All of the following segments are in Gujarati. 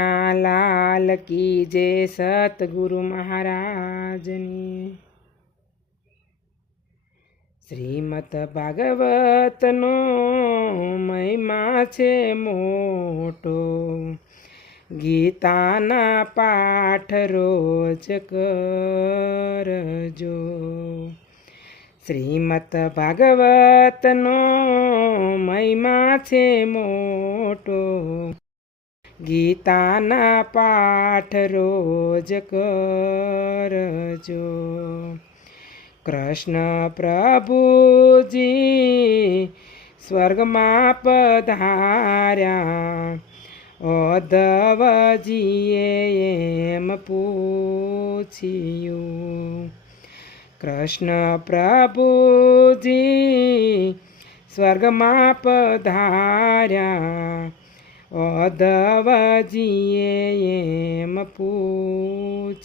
કનૈયા લાલ કી જય સતગુરુ મહારાજની। શ્રીમદ ભાગવતનો મહિમા છે મોટો, ગીતાના પાઠ રોજ કરજો। શ્રીમદ ભાગવતનો મહિમા છે મોટો, ગીતાના પાઠ રોજ કરજો। કૃષ્ણ પ્રભુજી સ્વર્ગમાં પધાર્યા, ઉદ્ધવજીએ એમ પૂછ્યું। કૃષ્ણ પ્રભુજી સ્વર્ગમાં પધાર્યા, ઉદ્ધવજીએ એમ પૂછ્યું।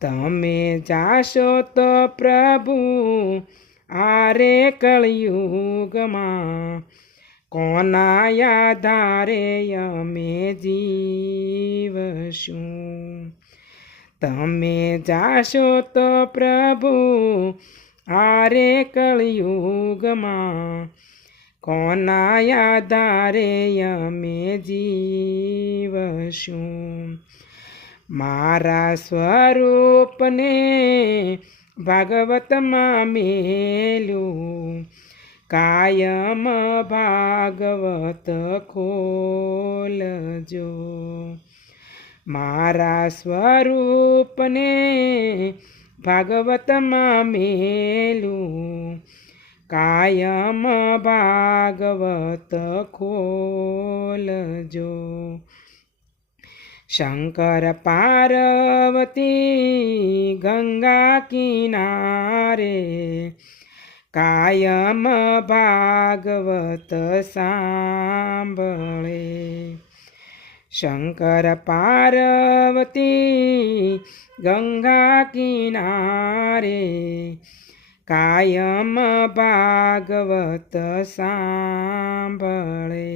તમે જાશો તો પ્રભુ આરે કળિયુગમાં, કોના આધારે અમે જીવશું। તમે જાશો તો પ્રભુ આરે કળિયુગમાં, કોના આધારે અમે જીવશું। મારા સ્વરૂપને ભાગવતમાં મેલ્યું, કાયમ ભાગવત ખોલજો। મારા સ્વરૂપને ભાગવતમાં મેલ્યું, કાયમ ભાગવત ખોલજો। શંકર પાર્વતી ગંગા કિનારે, કાયમ ભાગવત સાંભળે। શંકર પાર્વતી ગંગા કિનારે, કાયમ ભાગવત સાંભળે।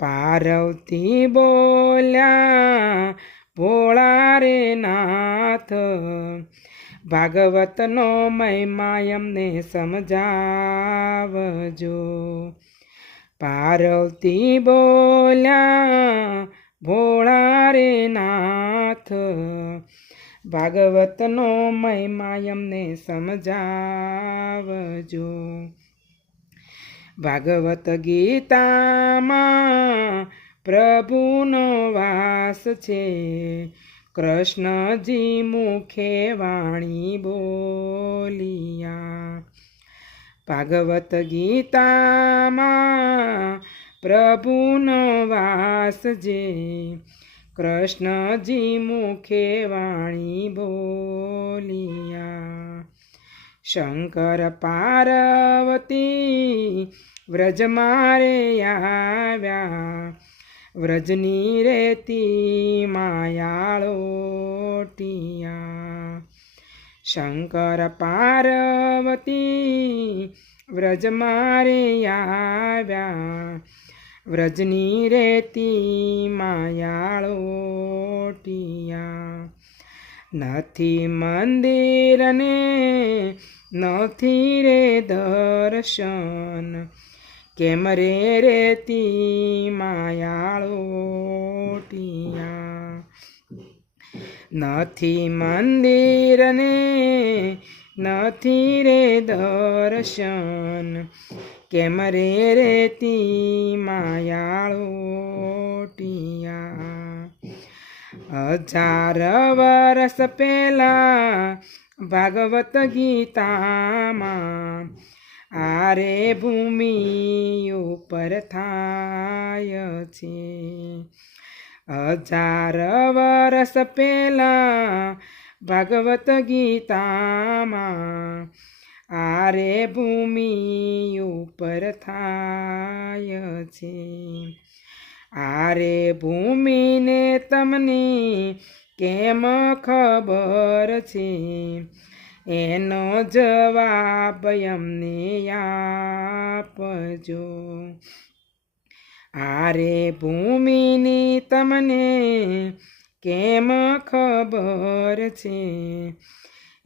પાર્વતી બોલ્યા ભોળા રે નાથ, ભાગવતનો મહિમા અમને સમજાવજો। પાર્વતી બોલ્યા ભોળા રે નાથ, ભાગવતનો મહિમા અમને સમજાવજો। ભાગવત ગીતામાં પ્રભુનો વાસ છે, કૃષ્ણજી મુખે વાણી બોલિયા। ભાગવત ગીતામાં પ્રભુનો વાસ છે, કૃષ્ણજી મુખે વાણી બોલિયા। શંકર પાર્વતી વ્રજમાં રે આવ્યા, વ્રજની રેતી માયાળોટિયા। શંકર પાર્વતી વ્રજમાં રે આવ્યા, વ્રજની રેતી માયાળોટિયા। નથી મંદિરને નથી રે દર્શન, કેમ રે રેતી માયાળોટિયા। નથી મંદિરને નથી રે દર્શન, કેમ રે રેતી માયાળોટિયા। 1000 વર્ષ પહેલા ભાગવત ગીતામાં, આરે ભૂમિ ઉપર થાય છે। 1000 વર્ષ પહેલા ભાગવત ગીતામાં, આરે ભૂમિ ઉપર થાય છે। આરે ભૂમિને તમને કેમ ખબર છે, એનો જવાબ અમને આપજો। આરે ભૂમિની તમને કેમ ખબર છે,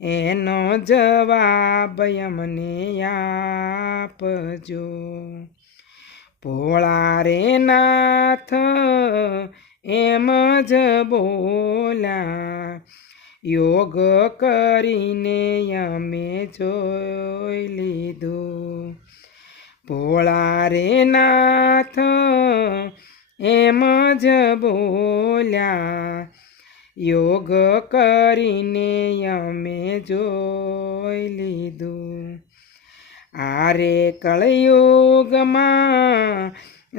એનો જવાબ અમને આપજો. ભોળા રે નાથ એમ જ બોલ્યા, યોગ કરીને અમે જોઈ લીધું. ભોળા રે નાથ એમ જ બોલ્યા, યોગ કરીને અમે જોઈ લીધું. આરે કળયુગમાં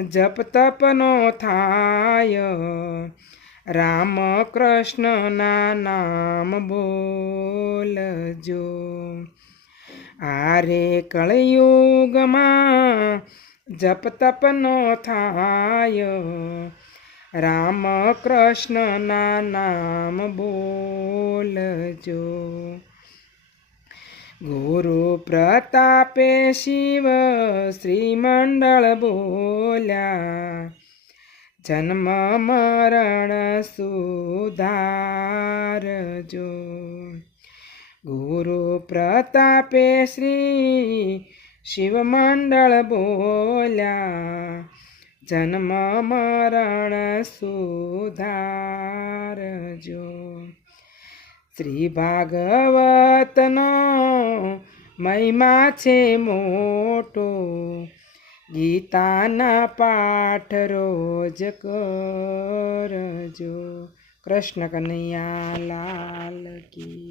જપ તપનો થાય, રામ કૃષ્ણના નામ બોલજો. આરે કળયુગમાં જપ તપનો થાય, રામ કૃષ્ણના નામ બોલજો. ગુરુ પ્રતાપે શિવ શ્રીમંડળ બોલ્યા, જન્મ મરણ સુધારજો. ગુરુ પ્રતાપે શ્રી શિવ મંડળ બોલ્યા, જન્મ મરણ સુધારજો. શ્રી ભાગવતનો મહિમા છે મોટો, ગીતાના પાઠ રોજ કરજો. કૃષ્ણ કનૈયા લાલ કી